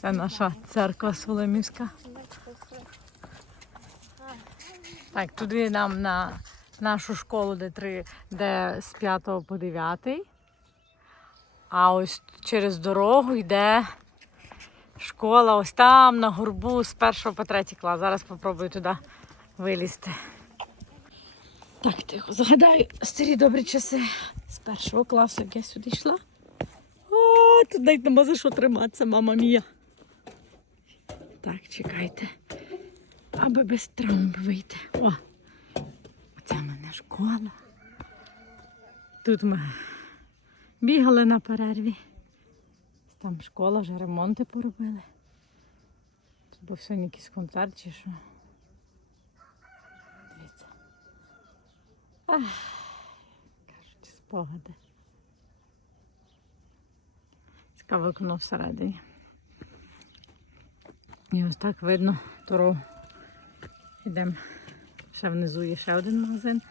Це наша церква Соломівська. Так, туди нам на нашу школу, де три, де з 5 по 9. А ось через дорогу йде школа, ось там на горбу з 1 по 3 клас. Зараз спробую туди вилізти. Так, тихо, згадаю старі добрі часи з першого класу, як я сюди йшла. О, тут навіть нема за що триматися, мама мія. Так, чекайте. Аби без травм вийти. О, оце в мене школа. Тут ми бігали на перерві. Там школа, вже ремонти поробили. Тут був сьогодні якийсь концерт чи що. Дивіться. Кажуть, спогади. Цікаве вікно всередині. І ось так видно дорогу. Йдемо. Ще внизу є ще один магазин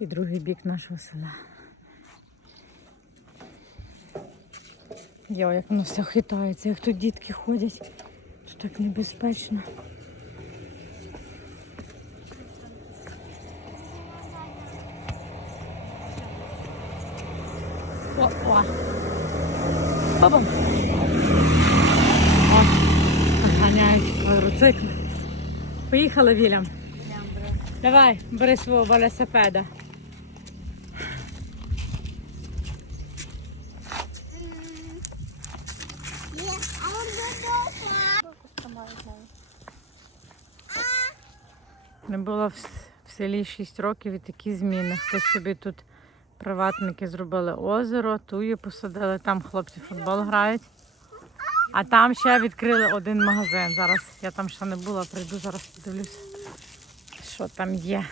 і другий бік нашого села. Йо, як воно все хитається, як тут дітки ходять. Тут так небезпечно. О, о. Бабам. О, ганяють квадроцикли. Поїхали, Вілям. Давай, бери свого велосипеда. Не було в, селі 6 років і такі зміни. Хтось собі тут приватники зробили озеро, туї посадили, там хлопці футбол грають. А там ще відкрили один магазин. Зараз я там ще не була, прийду, зараз подивлюся, що там є.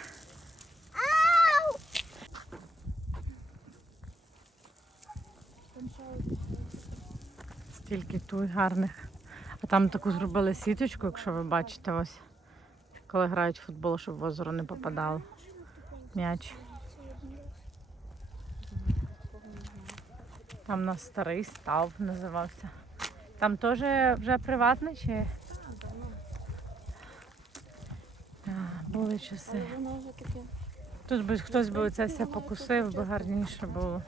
Стільки туй гарних. А там таку зробили сіточку, якщо ви бачите ось. Коли грають в футбол, щоб в озеро не попадало. М'яч. Там у нас старий став називався. Там теж вже приватно чи? А, були часи. Тут би хтось би це все покусив, би гарніше було.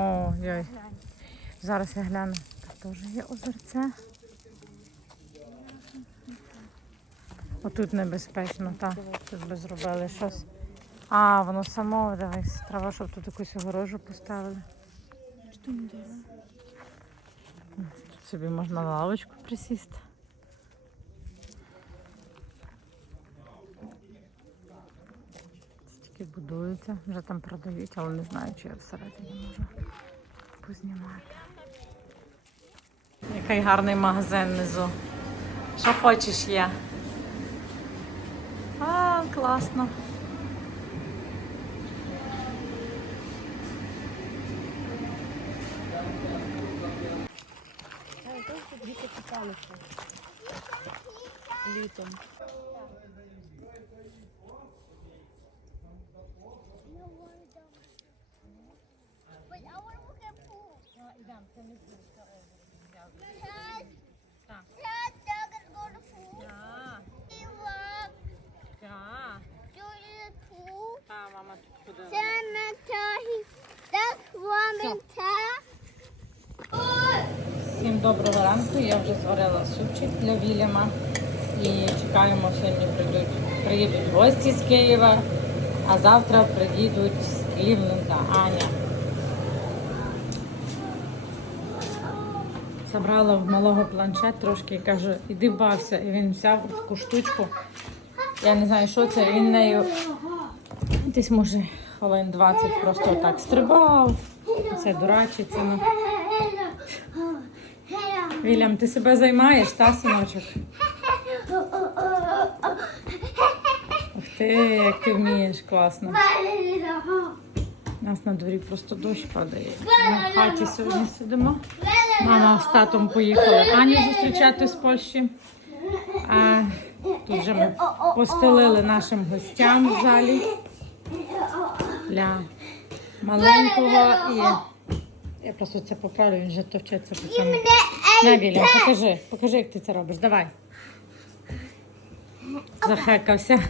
О, йой. Зараз я гляну. Тут теж є озерце. Отут небезпечно, так. Тут би зробили щось. А, воно само, дивись. Треба, щоб тут якусь огорожу поставили. Тут собі можна на лавочку присісти. Тільки будується, вже там продають, але не знаю, чи я всередині можу познімати. Який гарний магазин внизу. Що хочеш є. А, класно. Літом. Доброго ранку. Я вже зварила супчик для Вільяма. І чекаємо, сьогодні прийдуть, приїдуть гості з Києва, а завтра приїдуть з Клівленда Аня. Забрала в малого планшет трошки і кажу, іди бався. І він взяв таку штучку. Я не знаю, що це. Він нею десь може хвилин 20 просто так стрибав. Це дурачиться. Ну. Вільям, ти себе займаєш, та, синочок? Ух ти, як ти вмієш, класно. У нас на дворі просто дощ падає. Ми в хаті сьогодні сидимо. Мама з татом поїхали Аню зустрічати з Польщі. А тут вже ми постелили нашим гостям в залі для маленького і. Я просто це поправлю, він вже товчеться по цьому. На, Віля, покажи, покажи, як ти це робиш. Давай. Захекався.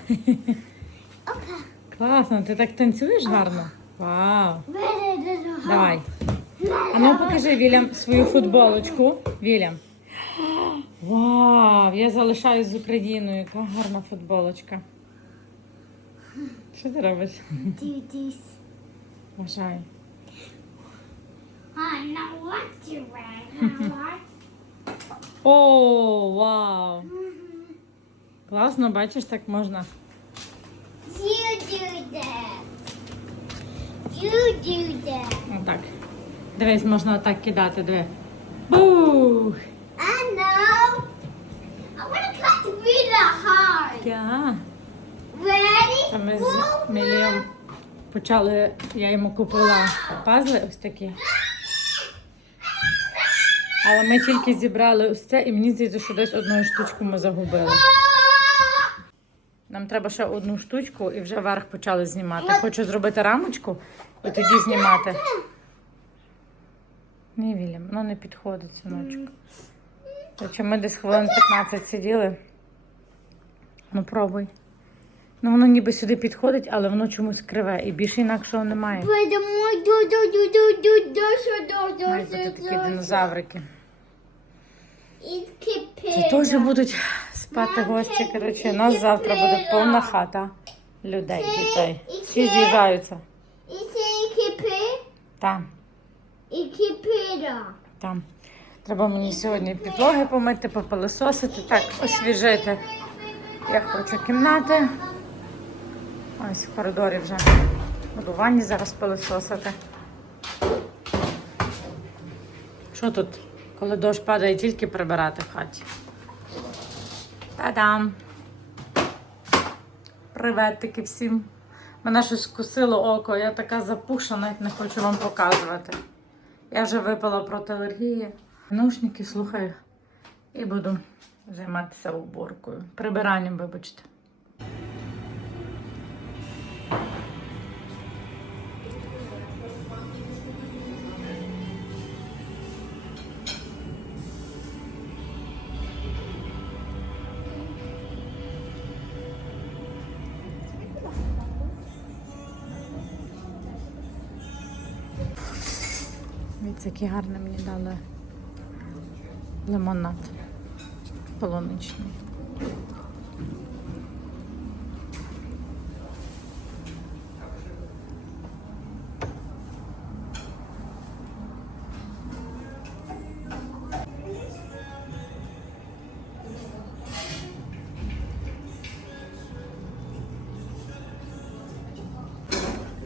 Класно, ти так танцюєш гарно. Вау. Давай. А ну покажи Вілям свою футболочку. Вілям. Вау, я залишаюсь з Україною. Яка гарна футболочка. Що ти робиш? This. Бажаю. I know what you wear. О, вау! Класно, бачиш, так можна. You do that. You do that. Отак. Дивись, можна отак кидати, диви. Бух! I know. I want to cut really hard. Я. Ready? А ми з Мілієм почали, я йому купила пазли ось такі. Але ми тільки зібрали ось це і мені здається, що десь одну штучку ми загубили. Нам треба ще одну штучку і вже верх почали знімати. Хочу зробити рамочку і тоді знімати. Ні, Вільям, воно не підходить, синочок. Хоча ми десь хвилин 15 сиділи. Ну, пробуй. Ну, воно ніби сюди підходить, але воно чомусь криве і більше інакшого немає. Мають бути такі динозаврики. Це теж будуть спати гості. Коротше, у нас завтра буде повна хата людей, дітей. Всі з'їжджаються. Там, там. Треба мені сьогодні підлоги помити, попилисосити, так освіжити. Я хочу кімнати. Ось в коридорі вже. Буду ванні зараз пилисосити. Що тут, коли дощ падає, тільки прибирати в хаті. Та-дам! Приветики всім. Мене щось скусило око, я така запушена, навіть не хочу вам показувати. Я вже випила проти алергії. Наушники слухаю і буду займатися уборкою. Прибиранням, вибачте. Дивіться, який гарний мені дали лимонад полуничний.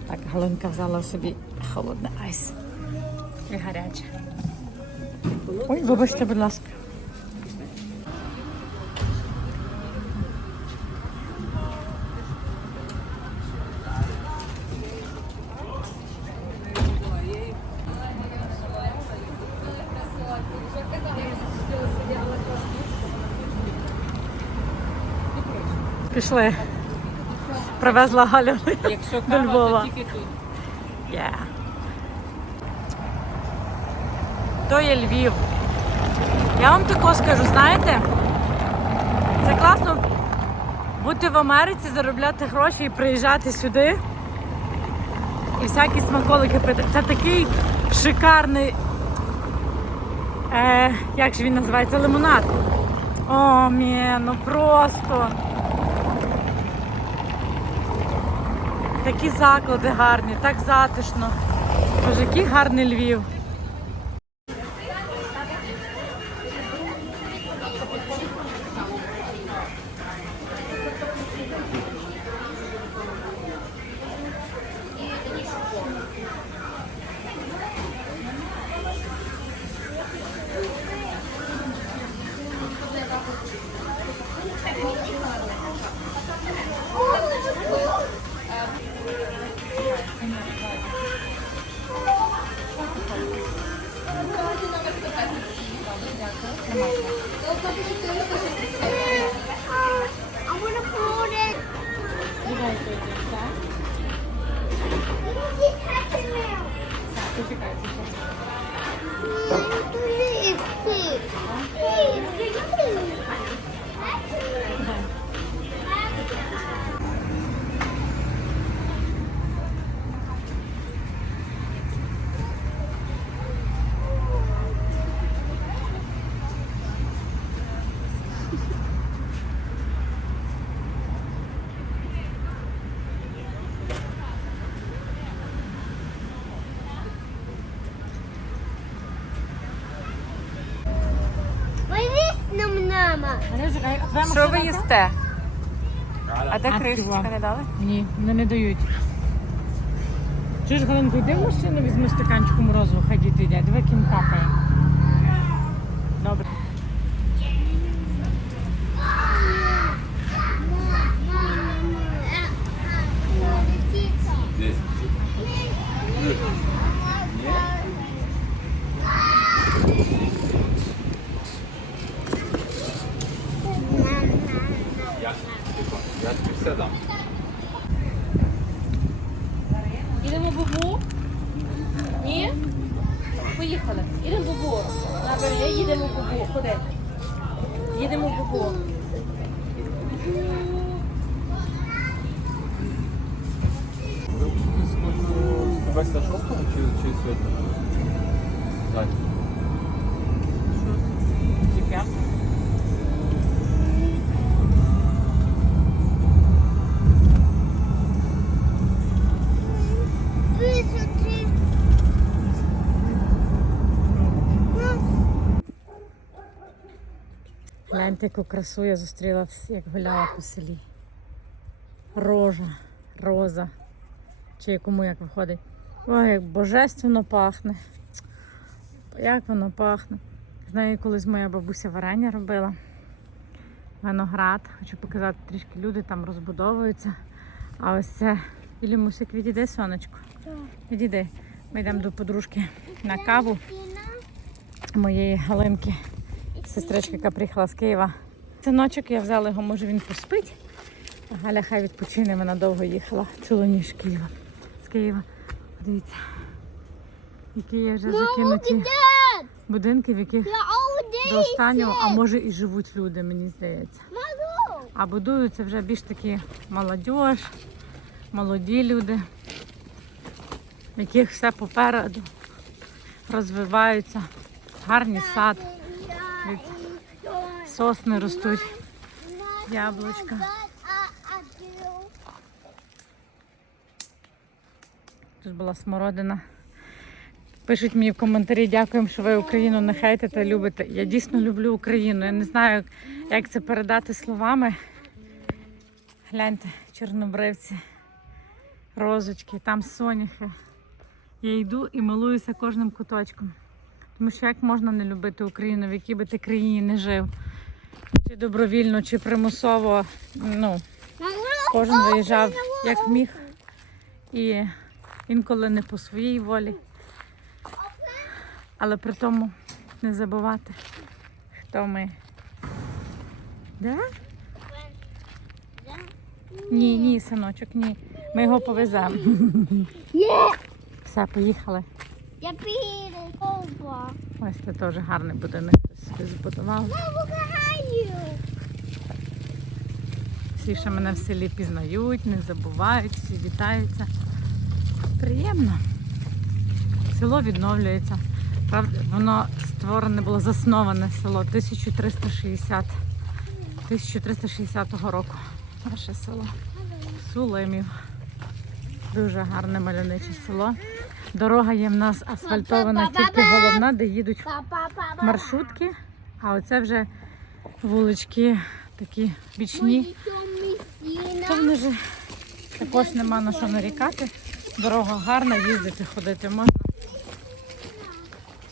Так, Галинка взяла собі холодний айс. І гаряче. Ой, вибачте, будь ласка. Пішли. Привезла Галю Якщо до Львова. то тільки тут. Yeah. То є Львів. Я вам тако скажу, знаєте, це класно бути в Америці, заробляти гроші і приїжджати сюди. І всякі смаколики пити. Це такий шикарний, е, як же він називається, лимонад. О, мє, ну просто. Такі заклади гарні, так затишно. Боже, який гарний Львів. certificado. Що ви їсте? А де кришечка не дали? Ні, вони не дають. Чуєш, Галинку, йди в машину, візьми стаканчику морозу, хай діти йде, Диви, ким капає. Добре. Я тобі все Гляньте, яку красу я зустріла, як гуляла по селі. Рожа, роза. Чи кому як виходить. Ой, як божественно пахне. Як воно пахне. Знаю, колись моя бабуся варення робила. Виноград. Хочу показати трішки люди там розбудовуються. А ось це Ілі Мусик, відійди, сонечко. Відійди. Ми йдемо до подружки на каву моєї Галинки, сестрички, яка приїхала з Києва. Синочок, я взяла його, може він поспить. А Галя хай відпочине, вона довго їхала. Чуло ніж Києва. З Києва. Дивіться, які є вже закинуті будинки, в яких до останнього, а може і живуть люди, мені здається. А будуються вже більш такі молодіж, молоді люди, в яких все попереду розвиваються. Гарний сад, сосни ростуть, яблучка. Тут була смородина. Пишуть мені в коментарі, дякуємо, що ви Україну не хейтите, любите. Я дійсно люблю Україну. Я не знаю, як це передати словами. Гляньте, чорнобривці, розочки, там соняхи. Я йду і милуюся кожним куточком. Тому що як можна не любити Україну, в якій би ти країні не жив? Чи добровільно, чи примусово. Ну, кожен виїжджав як міг. І інколи не по своїй волі. Але при тому не забувати, хто ми. Да? Ні, ні, синочок, ні. Ми його повеземо. Все, поїхали. Я. Ось це теж гарний будинок. Хтось собі збудував. Всі, що мене в селі пізнають, не забувають, всі вітаються. Приємно. Село відновлюється. Правда, воно створене було засноване село 1360 1360 року. Наше село. Сулимів. Дуже гарне мальовниче село. Дорога є в нас асфальтована, тільки головна, де їдуть маршрутки. А оце вже вулички такі бічні. Це вже також нема на що нарікати. Дорога гарна, їздити, ходити можна.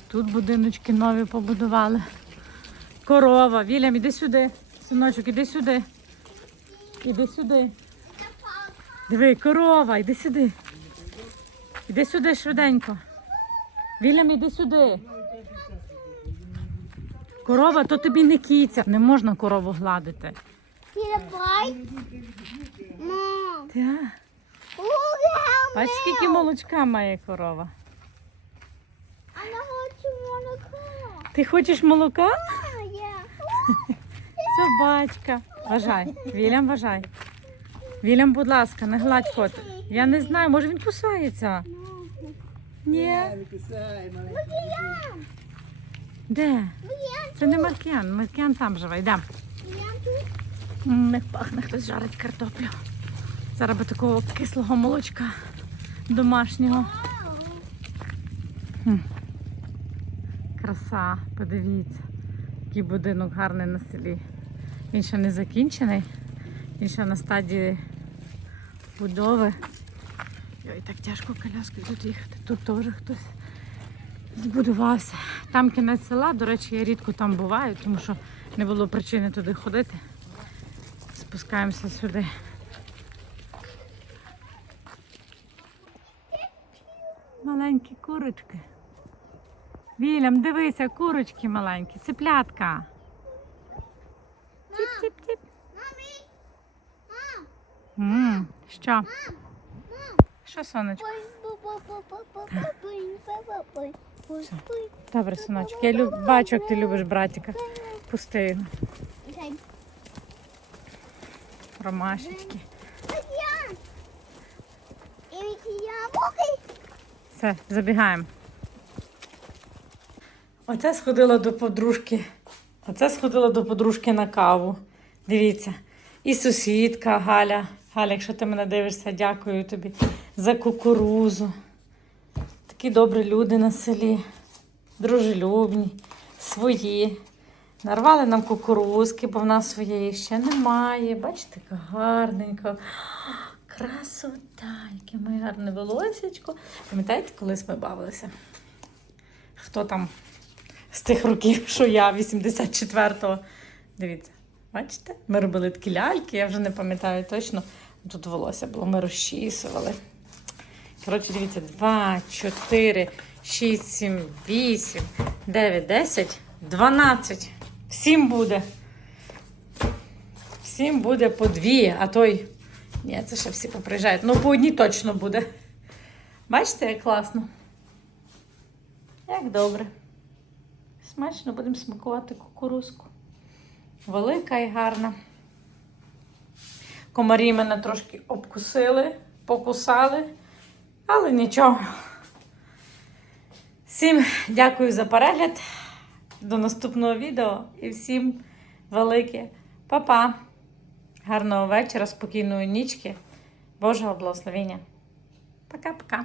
Тут будиночки нові побудували. Корова. Вільям, іди сюди. Синочок, іди сюди. Іди сюди. Диви, корова, іди сюди. Іди сюди швиденько. Вільям, іди сюди. Корова, то тобі не кіця. Не можна корову гладити. Мам. Бач, скільки молочка має корова. а я хочу молока. Ти хочеш молока? А, я. Собачка. Вважай. Вільям, вважай. Вільям, будь ласка, не гладь кот. Я не знаю, може він кусається. Ні. Де? Це не Маркіан. Маркіан там живе. Йдемо. М, Не пахне, хтось жарить картоплю. Зараз би такого кислого молочка домашнього. Краса, подивіться, який будинок гарний на селі. Він ще не закінчений. Він ще на стадії будови. Ой, так тяжко коляскою тут їхати. Тут теж хтось збудувався. Там кінець села, до речі, я рідко там буваю, тому що не було причини туди ходити. Спускаємося сюди. Маленькі курочки. Вілям, дивися, курочки маленькі, цеплятка. М, Що? Що, сонечко? Добре, синочок. Я люб... бачу, як ти любиш братика. Пусти його. Ромашечки. Все, забігаємо. Оце сходила до подружки. Оце сходила до подружки на каву. Дивіться. І сусідка Галя. Галя, якщо ти мене дивишся, дякую тобі за кукурузу. Такі добрі люди на селі. Дружелюбні, свої. Нарвали нам кукурузки, бо в нас своєї ще немає. Бачите, яка гарненька. Красота, яке моє гарне волосечко. Пам'ятаєте, колись ми бавилися? Хто там з тих років, що я 84-го? Дивіться, бачите? Ми робили такі ляльки, я вже не пам'ятаю точно. Тут волосся було, ми розчісували. Коротше, дивіться, 2, 4, 6, 7, 8, 9, 10, 12. Всім буде. Всім буде по дві, а той. Ні, це ще всі поприїжджають. Ну, по одній точно буде. Бачите, як класно? Як добре. Смачно будемо смакувати кукурузку. Велика і гарна. Комарі мене трошки обкусили, покусали, але нічого. Всім дякую за перегляд. До наступного відео і всім велике па-па! Гарного вечора, спокійної нічки, Божого благословення. Пока-пока.